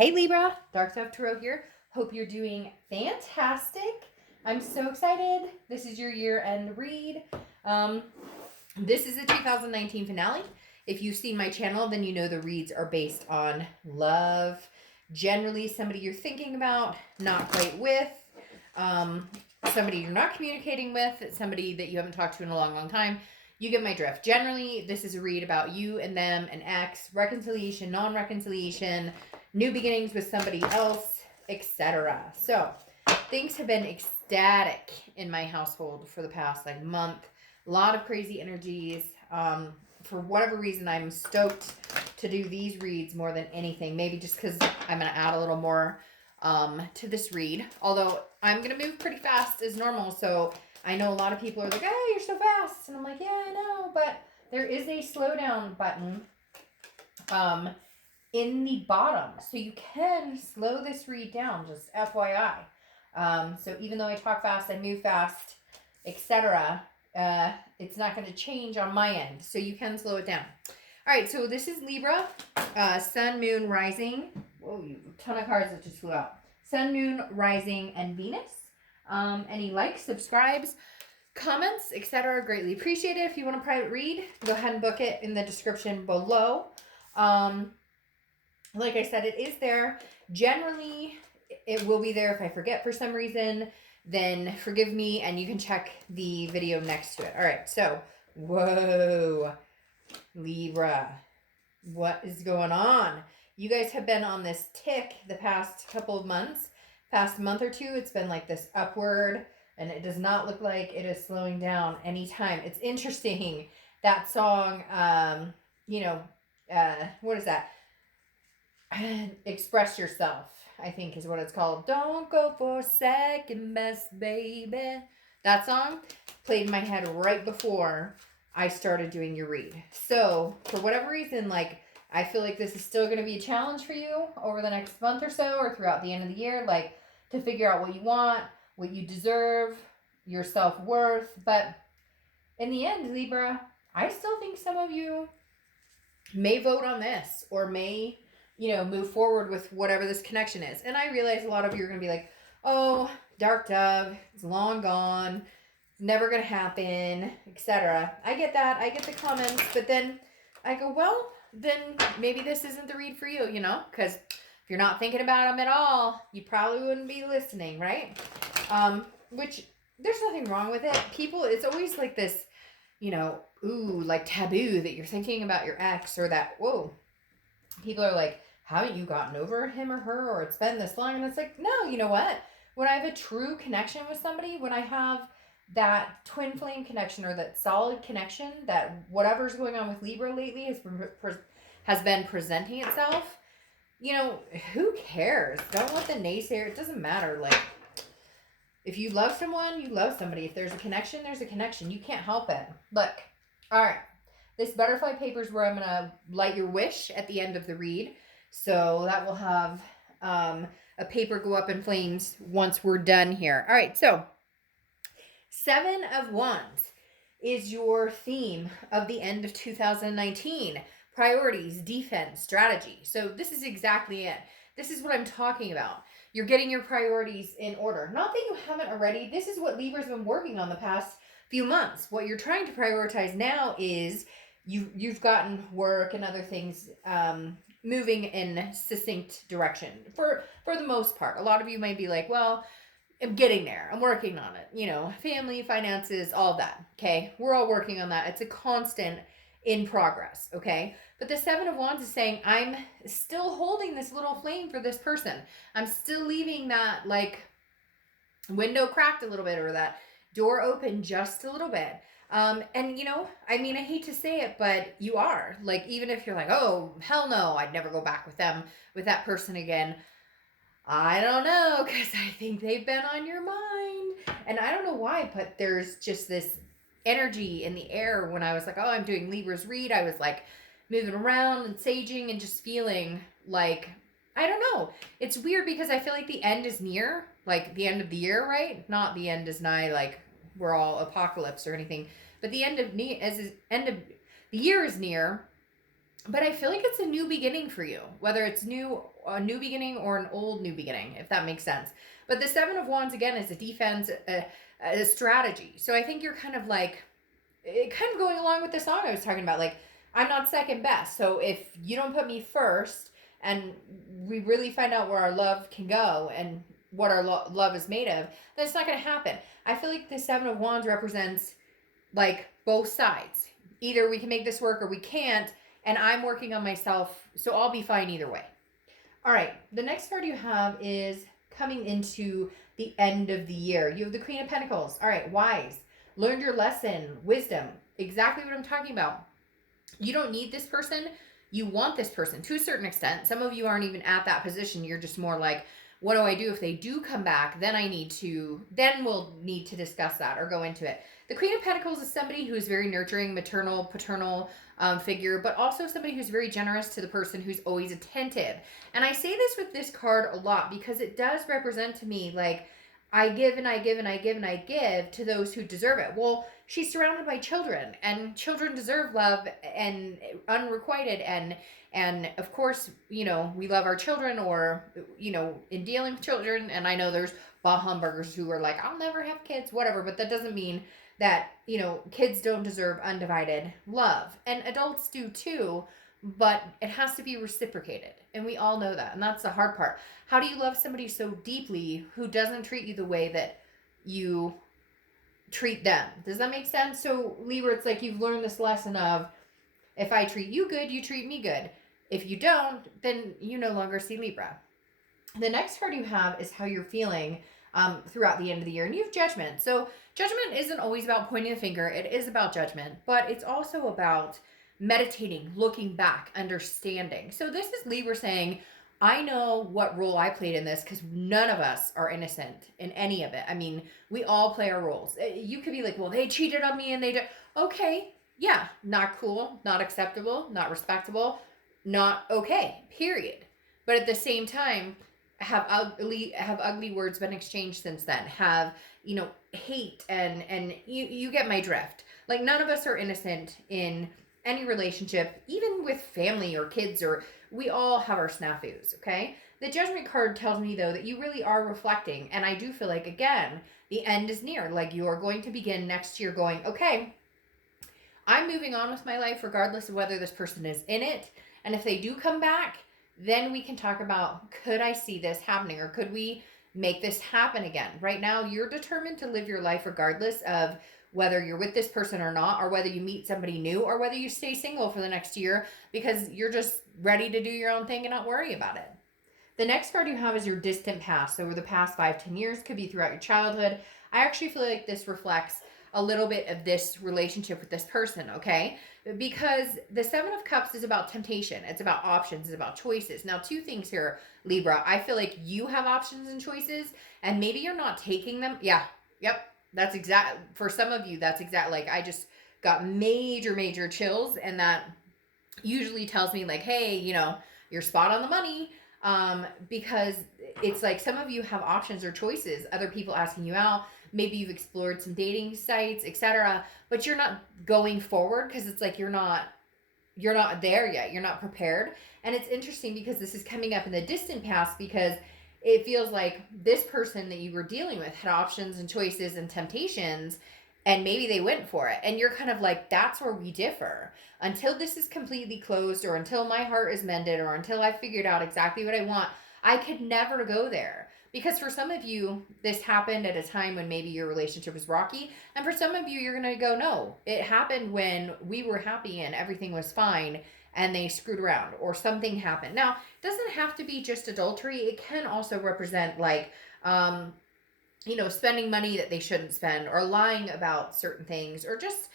Hey Libra, Dark Dove Tarot here. Hope you're doing fantastic. I'm so excited. This is your year-end read. This is the 2019 finale. If you've seen my channel, then you know the reads are based on love. Generally, somebody you're thinking about, not quite with. Somebody you're not communicating with, somebody that you haven't talked to in a long, long time. You get my drift. Generally, this is a read about you and them, an ex, reconciliation, non-reconciliation, new beginnings with somebody else, etc. So, things have been ecstatic in my household for the past month. A lot of crazy energies. For whatever reason, I'm stoked to do these reads more than anything. Maybe just because I'm going to add a little more to this read. Although I'm going to move pretty fast as normal. So I know a lot of people are like, oh, you're so fast. And I'm like, yeah, I know. But there is a slow down button in the bottom. So you can slow this read down, just FYI. So even though I talk fast, I move fast, etc., it's not going to change on my end. So you can slow it down. All right, so this is Libra, Sun, Moon, Rising. Whoa, a ton of cards that just flew out. Sun, Moon, Rising, and Venus. Any likes, subscribes, comments, etc. greatly appreciated. If you want a private read, go ahead and book it in the description below. Like I said, it is there. Generally, it will be there if I forget for some reason. Then forgive me, and you can check the video next to it. All right, so, whoa, Libra, what is going on? You guys have been on this tick the past couple of months. Past month or two, it's been like this upward, and it does not look like it is slowing down anytime. It's interesting, that song, what is that? Express Yourself, I think is what it's called. Don't go for second best, baby. That song played in my head right before I started doing your read. So, for whatever reason, I feel like this is still going to be a challenge for you over the next month or so, or throughout the end of the year, to figure out what you want, what you deserve, your self-worth. But in the end, Libra, I still think some of you may vote on this, or may move forward with whatever this connection is. And I realize a lot of you are going to be like, oh, Dark Dove, it's long gone, it's never going to happen, etc. I get that. I get the comments. But then I go, well, then maybe this isn't the read for you, because if you're not thinking about them at all, you probably wouldn't be listening, right? Which there's nothing wrong with it. People, it's always like this, taboo that you're thinking about your ex, or that, whoa, people are like, haven't you gotten over him or her, or it's been this long? And it's like, no, you know what? When I have a true connection with somebody, when I have that twin flame connection, or that solid connection, that whatever's going on with Libra lately has been presenting itself, who cares? Don't let the naysayer, it doesn't matter. If you love someone, you love somebody. If there's a connection, there's a connection. You can't help it. Look, all right. This butterfly paper is where I'm going to light your wish at the end of the read. So that will have a paper go up in flames once we're done here. All right, so 7 of Wands is your theme of the end of 2019. Priorities, defense, strategy. So this is exactly it. This is what I'm talking about. You're getting your priorities in order. Not that you haven't already. This is what Libra's been working on the past few months. What you're trying to prioritize now is you've gotten work and other things moving in succinct direction for the most part. A lot of you might be like, well, I'm getting there. I'm working on it. Family, finances, all that. Okay. We're all working on that. It's a constant in progress. Okay. But the 7 of Wands is saying, I'm still holding this little flame for this person. I'm still leaving that window cracked a little bit, or that door open just a little bit. And I hate to say it, but you are. Even if you're like, oh, hell no, I'd never go back with that person again. I don't know, because I think they've been on your mind. And I don't know why, but there's just this energy in the air when I was like, oh, I'm doing Libra's read. I was moving around and saging and just feeling I don't know. It's weird because I feel like the end is near, the end of the year, right? Not the end is nigh, we're all apocalypse or anything, but the end of the year is near, But I feel like it's a new beginning for you, whether it's a new beginning or an old new beginning, if that makes sense. But the Seven of Wands again is a defense, a strategy. So I think you're kind of like, kind of going along with the song I was talking about. Like, I'm not second best. So if you don't put me first, and we really find out where our love can go and what our love is made of, then it's not going to happen. I feel like the Seven of Wands represents like both sides. Either we can make this work or we can't, and I'm working on myself, so I'll be fine either way. All right, the next card you have is coming into the end of the year. You have the Queen of Pentacles. All right, wise. Learned your lesson, wisdom. Exactly what I'm talking about. You don't need this person. You want this person to a certain extent. Some of you aren't even at that position. You're just more like, what do I do if they do come back? Then we'll need to discuss that or go into it. The Queen of Pentacles is somebody who's very nurturing, maternal, paternal figure, but also somebody who's very generous to the person, who's always attentive. And I say this with this card a lot because it does represent to me like, I give and I give and I give and I give to those who deserve it. Well, she's surrounded by children, and children deserve love and unrequited, and of course, you know, we love our children, or, you know, in dealing with children, and I know there's bah humburgers who are like, I'll never have kids, whatever, but that doesn't mean that, you know, kids don't deserve undivided love, and adults do too, but it has to be reciprocated, and we all know that, and that's the hard part. How do you love somebody so deeply who doesn't treat you the way that you treat them? Does that make sense? So Libra, it's like you've learned this lesson of, if I treat you good, you treat me good. If you don't, then you no longer see Libra. The next card you have is how you're feeling throughout the end of the year, and you have Judgment. So judgment isn't always about pointing the finger. It is about judgment, but it's also about meditating, looking back, understanding. So this is Libra saying, I know what role I played in this, because none of us are innocent in any of it. I mean, we all play our roles. You could be like, well, they cheated on me and they did. Okay, yeah, not cool, not acceptable, not respectable, not okay, period. But at the same time, have ugly words been exchanged since then? Have, you know, hate, and you get my drift. Like, none of us are innocent in any relationship, even with family or kids, or we all have our snafus, okay? The Judgment card tells me, though, that you really are reflecting, and I do feel like, again, the end is near. Like, you are going to begin next year going, okay, I'm moving on with my life regardless of whether this person is in it, and if they do come back, then we can talk about, could I see this happening, or could we make this happen again? Right now, you're determined to live your life regardless of whether you're with this person or not, or whether you meet somebody new, or whether you stay single for the next year because you're just ready to do your own thing and not worry about it. The next card you have is your distant past. So over the past 5-10 years, could be throughout your childhood. I actually feel like this reflects a little bit of this relationship with this person, okay? Because the Seven of Cups is about temptation. It's about options. It's about choices. Now, two things here, Libra. I feel like you have options and choices, and maybe you're not taking them. Yeah, yep. That's exact. For some of you, that's exact. Like, I just got major chills, and that usually tells me, like, hey, you know, you're spot on the money. Because it's like some of you have options or choices, other people asking you out, maybe you've explored some dating sites, etc., but you're not going forward because it's like you're not there yet, you're not prepared. And it's interesting because this is coming up in the distant past, because it feels like this person that you were dealing with had options and choices and temptations, and maybe they went for it, and you're kind of like, that's where we differ. Until this is completely closed, or until my heart is mended, or until I figured out exactly what I want, I could never go there. Because for some of you, this happened at a time when maybe your relationship was rocky, and for some of you, you're going to go, no, it happened when we were happy and everything was fine, and they screwed around, or something happened. Now, it doesn't have to be just adultery. It can also represent, like, you know, spending money that they shouldn't spend, or lying about certain things, or just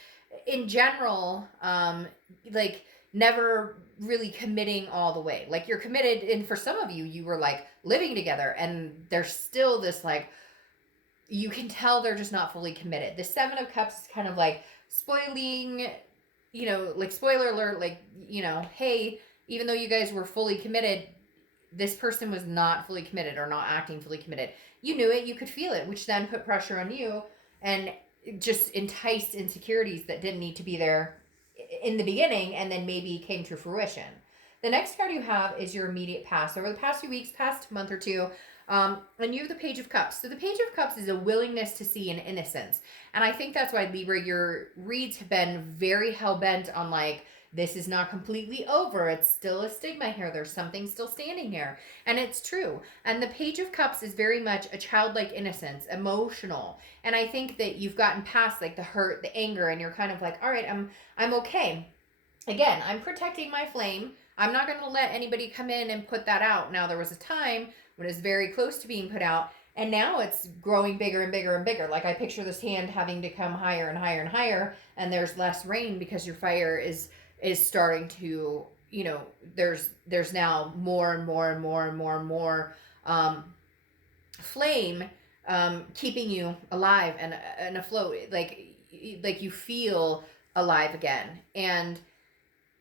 in general, like, never really committing all the way. Like, you're committed, and for some of you, you were like living together, and there's still this, like, you can tell they're just not fully committed. The Seven of Cups is kind of like spoiling, you know, like, spoiler alert, like, you know, hey, even though you guys were fully committed, this person was not fully committed, or not acting fully committed. You knew it, you could feel it, which then put pressure on you, and just enticed insecurities that didn't need to be there in the beginning and then maybe came to fruition. The next card you have is your immediate past. Over the past few weeks, past month or two, and you have the Page of Cups. So the Page of Cups is a willingness to see an innocence. And I think that's why, Libra, your reads have been very hell-bent on like, this is not completely over. It's still a stigma here. There's something still standing here. And it's true. And the Page of Cups is very much a childlike innocence, emotional. And I think that you've gotten past like the hurt, the anger, and you're kind of like, all right, I'm okay. Again, I'm protecting my flame. I'm not going to let anybody come in and put that out. Now, there was a time when it was very close to being put out, and now it's growing bigger and bigger and bigger. Like I picture this hand having to come higher and higher and higher, and there's less rain because your fire is starting to, you know, there's now more and more and more and more and more flame keeping you alive and afloat. Like you feel alive again. And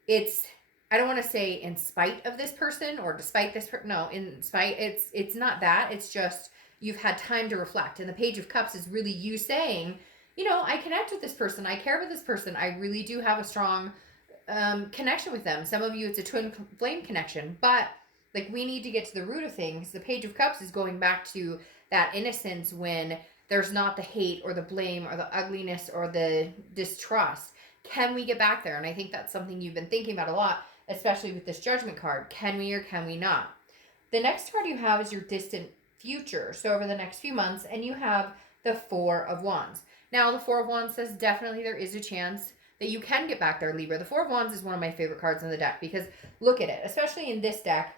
it's, I don't want to say in spite of this person or despite this person. No, in spite, it's not that. It's just you've had time to reflect. And the Page of Cups is really you saying, you know, I connect with this person. I care about this person. I really do have a strong connection with them. Some of you, it's a twin flame connection. But like, we need to get to the root of things. The Page of Cups is going back to that innocence when there's not the hate or the blame or the ugliness or the distrust. Can we get back there? And I think that's something you've been thinking about a lot, especially with this Judgment card. Can we or can we not? The next card you have is your distant future. So over the next few months, and you have the Four of Wands. Now, the Four of Wands says definitely there is a chance that you can get back there, Libra. The Four of Wands is one of my favorite cards in the deck because look at it, especially in this deck,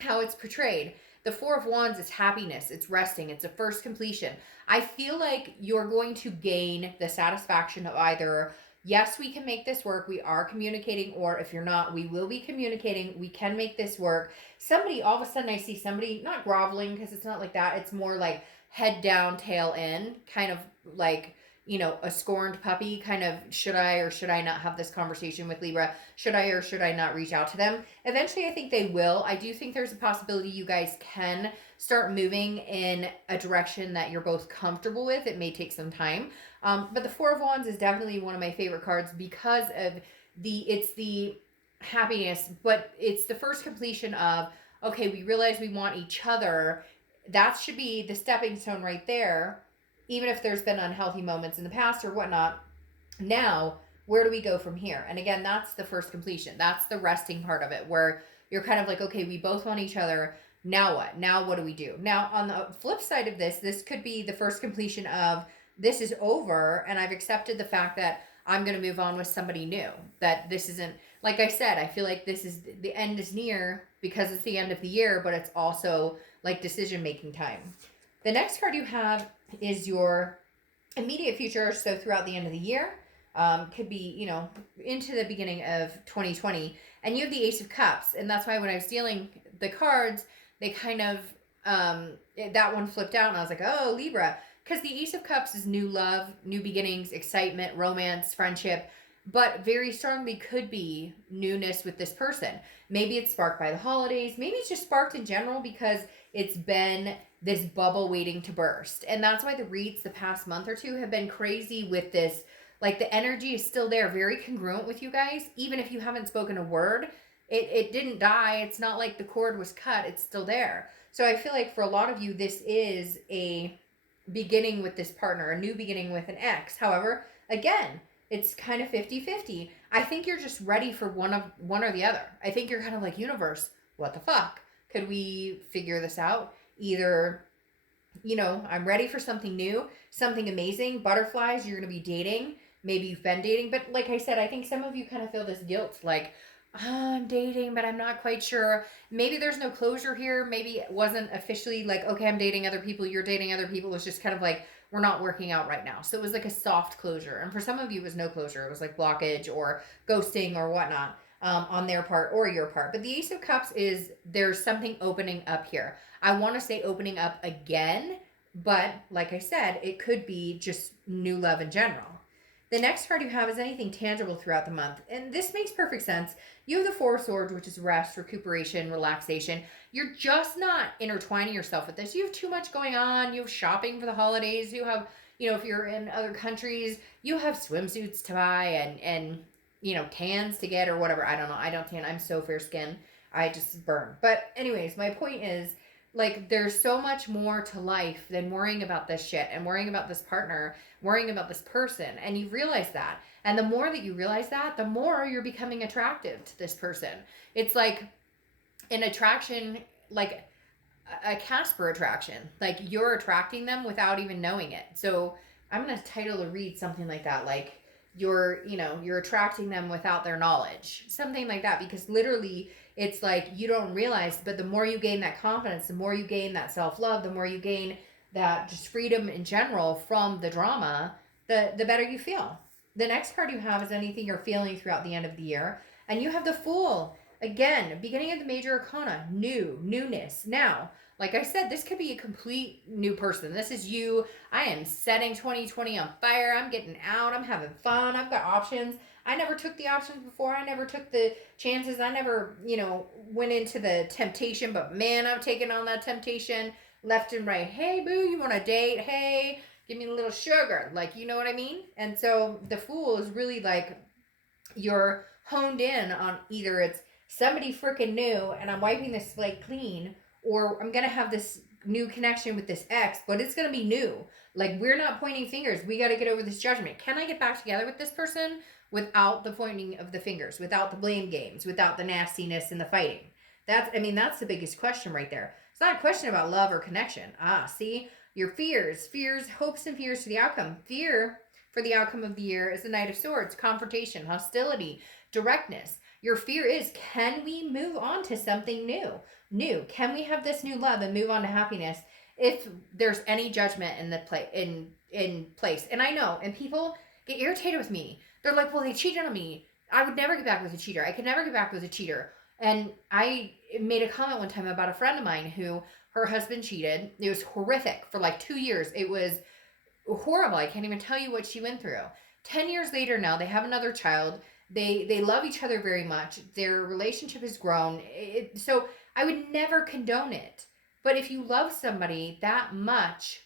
how it's portrayed. The Four of Wands is happiness, it's resting, it's a first completion. I feel like you're going to gain the satisfaction of either, yes, we can make this work, we are communicating, or if you're not, we will be communicating, we can make this work. Somebody, all of a sudden I see somebody, not groveling because it's not like that, it's more like head down, tail in, kind of like, you know, a scorned puppy, kind of, should I or should I not have this conversation with Libra? Should I or should I not reach out to them? Eventually, I think they will. I do think there's a possibility you guys can start moving in a direction that you're both comfortable with. It may take some time. But the Four of Wands is definitely one of my favorite cards because of it's the happiness, but it's the first completion of, okay, we realize we want each other. That should be the stepping stone right there. Even if there's been unhealthy moments in the past or whatnot, now, where do we go from here? And again, that's the first completion. That's the resting part of it, where you're kind of like, okay, we both want each other. Now what? Now what do we do? Now, on the flip side of this could be the first completion of, this is over, and I've accepted the fact that I'm going to move on with somebody new. That this isn't, like I said, I feel like this is, the end is near because it's the end of the year, but it's also like decision-making time. The next card you have is your immediate future. So throughout the end of the year, could be, you know, into the beginning of 2020. And you have the Ace of Cups. And that's why when I was dealing the cards, they kind of, that one flipped out and I was like, oh, Libra. Because the Ace of Cups is new love, new beginnings, excitement, romance, friendship, but very strongly could be newness with this person. Maybe it's sparked by the holidays. Maybe it's just sparked in general because it's been this bubble waiting to burst. And that's why the reads the past month or two have been crazy with this. Like, the energy is still there, very congruent with you guys. Even if you haven't spoken a word, it didn't die. It's not like the cord was cut. It's still there. So I feel like for a lot of you, this is a beginning with this partner, a new beginning with an ex. However, again, it's kind of 50-50. I think you're just ready for one or the other. I think you're kind of like, universe, what the fuck? Could we figure this out? Either, you know, I'm ready for something new, something amazing. Butterflies, you're going to be dating. Maybe you've been dating. But like I said, I think some of you kind of feel this guilt. Like, oh, I'm dating, but I'm not quite sure. Maybe there's no closure here. Maybe it wasn't officially like, okay, I'm dating other people, you're dating other people. It was just kind of like, we're not working out right now. So it was like a soft closure. And for some of you, it was no closure. It was like blockage or ghosting or whatnot. On their part or your part. But the Ace of Cups is, there's something opening up here. I want to say opening up again, but like I said, it could be just new love in general. The next card you have is anything tangible throughout the month. And this makes perfect sense. You have the Four of Swords, which is rest, recuperation, relaxation. You're just not intertwining yourself with this. You have too much going on. You have shopping for the holidays. You have, you know, if you're in other countries, you have swimsuits to buy and tans to get or whatever. I don't know. I don't tan. I'm so fair skinned. I just burn. But anyways, my point is, like, there's so much more to life than worrying about this shit and worrying about this partner, worrying about this person. And you realize that. And the more that you realize that, the more you're becoming attractive to this person. It's like an attraction, like a Casper attraction. Like, you're attracting them without even knowing it. So I'm going to title a read something like that. Like, you're attracting them without their knowledge. Something like that. Because literally, it's like you don't realize, but the more you gain that confidence, the more you gain that self-love, the more you gain that just freedom in general from the drama, the better you feel. The next card you have is anything you're feeling throughout the end of the year. And you have the Fool. Again, beginning of the major arcana, newness. Now, like I said, this could be a complete new person. This is you. I am setting 2020 on fire. I'm getting out. I'm having fun. I've got options. I never took the options before. I never took the chances. I never, went into the temptation. But man, I'm taking on that temptation left and right. Hey, boo, you want a date? Hey, give me a little sugar. Like, you know what I mean? And so the Fool is really like you're honed in on either it's somebody freaking new and I'm wiping this slate clean, or I'm going to have this new connection with this ex, but it's going to be new. Like, we're not pointing fingers. We got to get over this judgment. Can I get back together with this person without the pointing of the fingers, without the blame games, without the nastiness and the fighting? That's the biggest question right there. It's not a question about love or connection. See, your fears, hopes and fears to the outcome. Fear for the outcome of the year is the Knight of Swords, confrontation, hostility, directness. Your fear is, can we move on to something new? Can we have this new love and move on to happiness if there's any judgment in place? And I know, and people get irritated with me. They're like, well, they cheated on me. I would never get back with a cheater. I could never get back with a cheater. And I made a comment one time about a friend of mine who her husband cheated. It was horrific for like 2 years. It was horrible. I can't even tell you what she went through. 10 years later now, they have another child. They love each other very much. Their relationship has grown. So I would never condone it. But if you love somebody that much,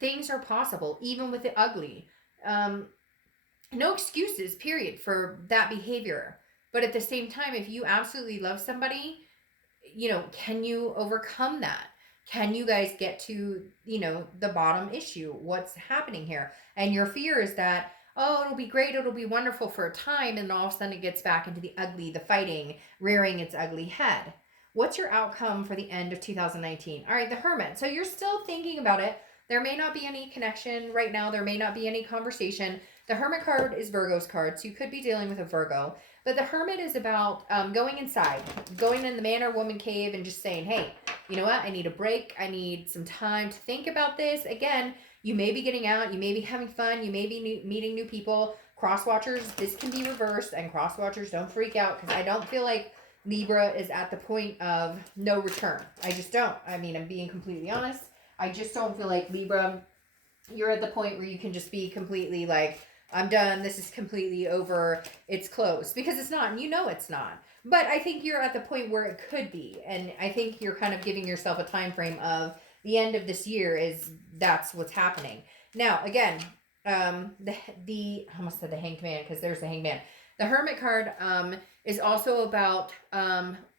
things are possible, even with the ugly. No excuses, period, for that behavior. But at the same time, if you absolutely love somebody, can you overcome that? Can you guys get to, the bottom issue? What's happening here? And your fear is that, oh, it'll be great, it'll be wonderful for a time, and all of a sudden it gets back into the ugly, the fighting, rearing its ugly head. What's your outcome for the end of 2019? All right, the Hermit. So you're still thinking about it. There may not be any connection right now. There may not be any conversation. The Hermit card is Virgo's card, so you could be dealing with a Virgo. But the Hermit is about going inside, going in the man or woman cave and just saying, hey, you know what? I need a break. I need some time to think about this. Again, you may be getting out. You may be having fun. You may be meeting new people. Cross watchers, this can be reversed. And cross watchers, don't freak out, because I don't feel like Libra is at the point of no return. I just don't. I mean, I'm being completely honest. I just don't feel like Libra, you're at the point where you can just be completely like, I'm done. This is completely over. It's closed. Because it's not. And you know it's not. But I think you're at the point where it could be. And I think you're kind of giving yourself a time frame of the end of this year is that's what's happening. Now, again, I almost said the Hanged Man because there's the Hanged Man. The Hermit card is also about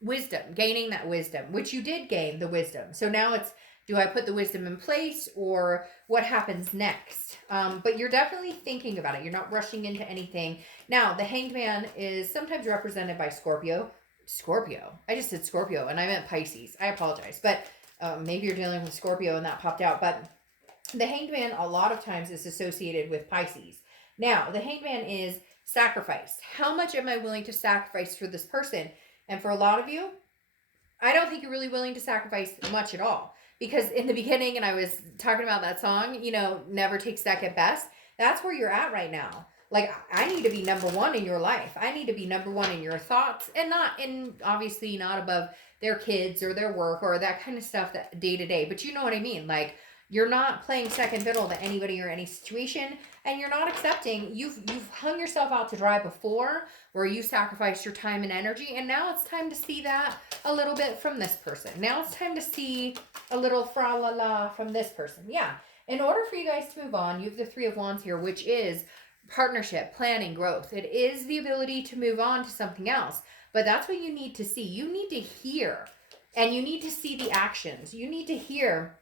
wisdom, gaining that wisdom, which you did gain the wisdom. So now it's, do I put the wisdom in place or what happens next? But you're definitely thinking about it. You're not rushing into anything. Now, the Hanged Man is sometimes represented by Scorpio. I just said Scorpio and I meant Pisces. I apologize. But maybe you're dealing with Scorpio and that popped out. But the Hanged Man a lot of times is associated with Pisces. Now, the Hanged Man is sacrifice. How much am I willing to sacrifice for this person? And for a lot of you, I don't think you're really willing to sacrifice much at all. Because in the beginning, and I was talking about that song, never take second best. That's where you're at right now. Like, I need to be number one in your life. I need to be number one in your thoughts, and obviously not above their kids or their work or that kind of stuff that day to day. But you know what I mean? Like, you're not playing second fiddle to anybody or any situation, and you're not accepting. You've hung yourself out to dry before, where you sacrificed your time and energy, and now it's time to see that a little bit from this person. Now it's time to see a little fra-la-la from this person. Yeah. In order for you guys to move on, you have the Three of Wands here, which is partnership, planning, growth. It is the ability to move on to something else. But that's what you need to see. You need to hear, and you need to see the actions. You need to hear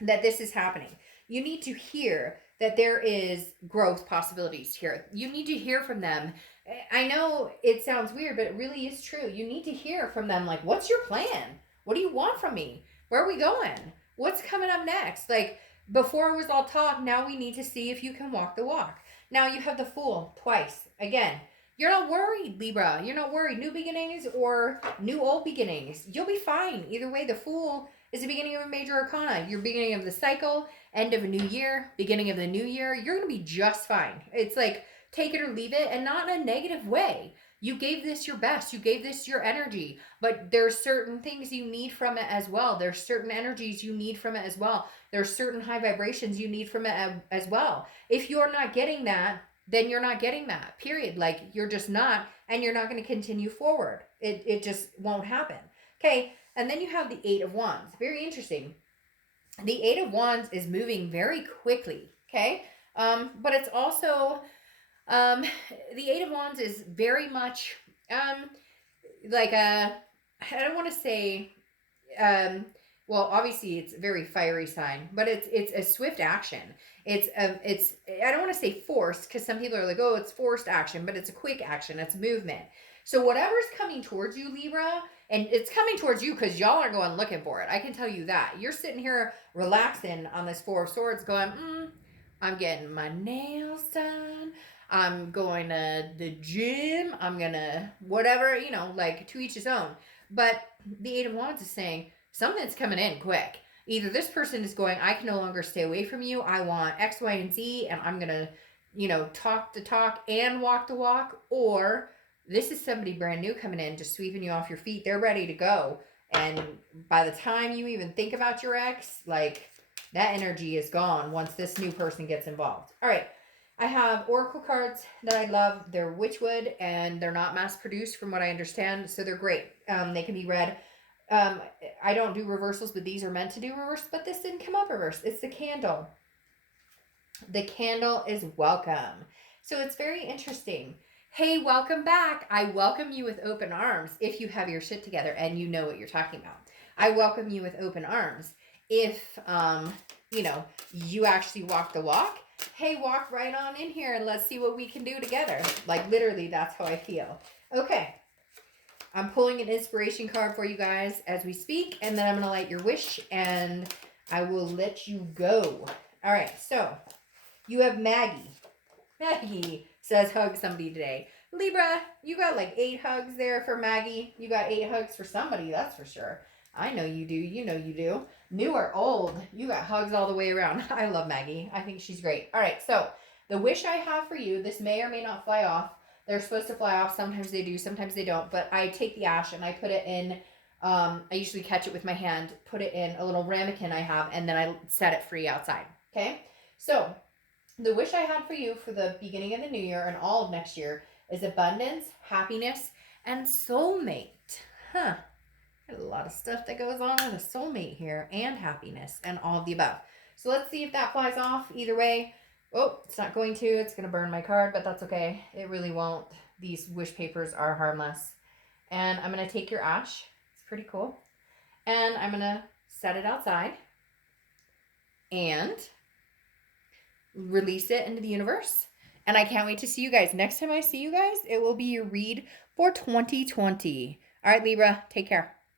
that this is happening. You need to hear that there is growth possibilities here. You need to hear from them. I know it sounds weird, but it really is true. You need to hear from them, like, what's your plan? What do you want from me? Where are we going? What's coming up next? Like, before it was all talk, now we need to see if you can walk the walk. Now you have the Fool twice. Again, you're not worried, Libra. You're not worried. New beginnings or new old beginnings. You'll be fine. Either way, the Fool is the beginning of a major arcana. Your beginning of the cycle, end of a new year, beginning of the new year. You're going to be just fine. It's like take it or leave it, and not in a negative way. You gave this your best. You gave this your energy, but there's certain things you need from it as well. There's certain energies you need from it as well. There's certain high vibrations you need from it as well. If you're not getting that, then you're not getting that, period. Like, you're just not, and you're not going to continue forward. It just won't happen. Okay, and then you have the Eight of Wands. Very interesting. The Eight of Wands is moving very quickly, okay? But it's also, the Eight of Wands is very much, like a, I don't want to say, well, obviously it's a very fiery sign, but it's a swift action. It's I don't want to say forced, because some people are like, oh, it's forced action, but it's a quick action. It's movement. So whatever's coming towards you, Libra, and it's coming towards you because y'all are going looking for it. I can tell you that. You're sitting here relaxing on this Four of Swords going, I'm getting my nails done. I'm going to the gym. I'm going to whatever, like to each his own. But the Eight of Wands is saying something's coming in quick. Either this person is going, I can no longer stay away from you. I want X, Y, and Z, and I'm going to, talk the talk and walk the walk. Or this is somebody brand new coming in, just sweeping you off your feet. They're ready to go. And by the time you even think about your ex, like, that energy is gone once this new person gets involved. All right. I have oracle cards that I love. They're Witchwood, and they're not mass produced from what I understand. So they're great. They can be read. I don't do reversals, but these are meant to do reverse, but this didn't come up reverse. It's the candle. The candle is welcome. So it's very interesting. Hey, welcome back. I welcome you with open arms if you have your shit together and you know what you're talking about. I welcome you with open arms. If, you actually walk the walk, hey, walk right on in here and let's see what we can do together. Like, literally, that's how I feel. Okay. I'm pulling an inspiration card for you guys as we speak, and then I'm going to light your wish, and I will let you go. All right, so you have Maggie. Maggie says hug somebody today. Libra, you got like 8 hugs there for Maggie. You got 8 hugs for somebody, that's for sure. I know you do. You know you do. New or old, you got hugs all the way around. I love Maggie. I think she's great. All right, so the wish I have for you, this may or may not fly off. They're supposed to fly off. Sometimes they do, sometimes they don't. But I take the ash and I put it in, I usually catch it with my hand, put it in a little ramekin I have, and then I set it free outside. Okay? So the wish I had for you for the beginning of the new year and all of next year is abundance, happiness, and soulmate. Huh. Got a lot of stuff that goes on with a soulmate here, and happiness, and all of the above. So let's see if that flies off. Either way, oh, it's not going to. It's going to burn my card, but that's okay. It really won't. These wish papers are harmless. And I'm going to take your ash. It's pretty cool. And I'm going to set it outside and release it into the universe. And I can't wait to see you guys. Next time I see you guys, it will be your read for 2020. All right, Libra, take care.